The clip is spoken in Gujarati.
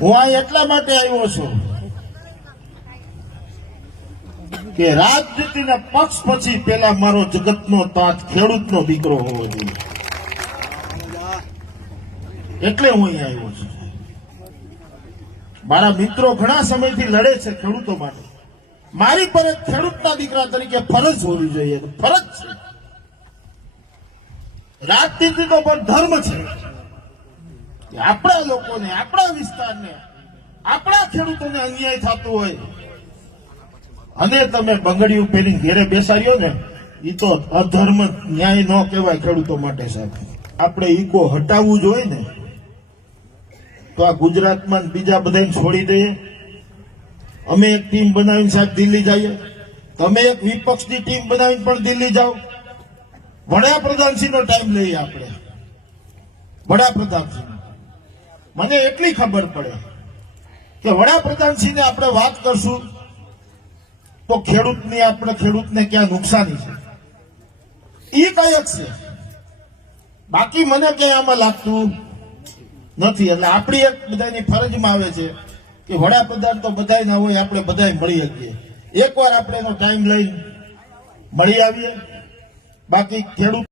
હું આ એટલા માટે આવ્યો છું કે રાજનીતિના પક્ષ પછી પેલા મારો જગતનો તાત ખેડૂતનો દીકરો હોવો જોઈએ, એટલે હું અહીંયા આવ્યો છું. મારા મિત્રો ઘણા સમયથી લડે છે ખેડૂતો માટે. મારી પર એક ખેડૂતના દીકરા તરીકે ફરજ હોવી જોઈએ. ફરજ છે. રાજનીતિ તો પણ ધર્મ છે. આપણા લોકોને, આપણા વિસ્તારને, આપણા ખેડૂતોને અન્યાય થતો હોય અને તમે બંગડીયું પહેરીને ઘેરે બેસાડ્યો ને, એ તો અધર્મ, ન્યાય ન કહેવાય ખેડૂતો માટે. સાહેબ, આપણે ઈગો હટાવવું જોઈએ ને, તો આ ગુજરાતમાં બીજા બધાને છોડી દઈએ. અમે એક ટીમ બનાવીને સાહેબ દિલ્હી જઈએ, તમે એક વિપક્ષની ટીમ બનાવીને પણ દિલ્હી જાઓ. વડાપ્રધાનશ્રીનો ટાઈમ લઈએ આપણે. વડાપ્રધાનશ્રી, મને એટલી ખબર પડે કે વડાપ્રધાનશ્રીને આપણે વાત કરશું તો ખેડૂતને ક્યાં નુકસાની છે એ કયક છે. બાકી મને ક્યાંય આમાં લાગતું નથી. એટલે આપણી એક બધાની ફરજમાં આવે છે કે વડાપ્રધાન તો બધાય ના હોય, આપણે બધાય મળી શકીએ. એકવાર આપણે એનો ટાઈમ લઈને મળી આવીએ. બાકી ખેડૂત